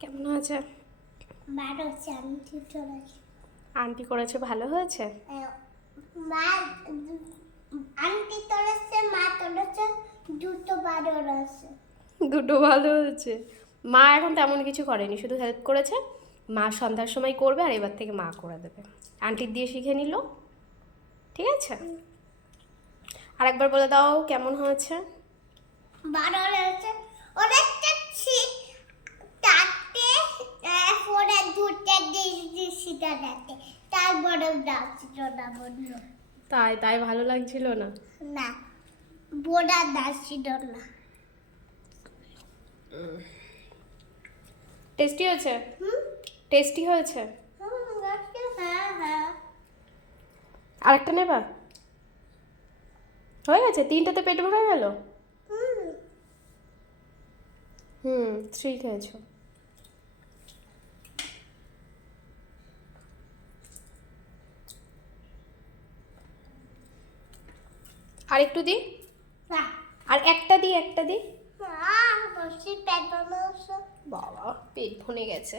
কেমন হয়েছে? ভালো হচ্ছে। আন্টি চলেছে। আন্টি করেছে, ভালো হয়েছে? মা আন্টি চলেছে, মা চলেছে, দুটো ভালো আছে। দুটো ভালো হয়েছে। মা এখন তেমন কিছু করেনি, শুধু হেল্প করেছে। মা সন্ধ্যার সময় করবে আর এবার থেকে মা করে দেবে। আন্টির দিয়ে শিখে নিল। ঠিক আছে, আর একবার বলে দাও কেমন হয়েছে। ভালো হয়েছে। অনেকটা তাতে পরে দুটো দিশিটা দেখে তারপরে ডাকছিল না বললো। তাই তাই ভালো লাগছিল না? না, বোনা ডাকছিল না। টেস্টি হয়েছে? হুম টেস্টি হয়েছে। হ্যাঁ হ্যাঁ। আরেকটা নেবা? হয়ে গেছে, তিনটাতে পেট ভরে গেল। হুম, 3 খেয়েছো। আর একটু দি, না আর একটা দি, একটা দি। বসি পেট বানাচ্ছে। বাবা, পেট ভরে গেছে।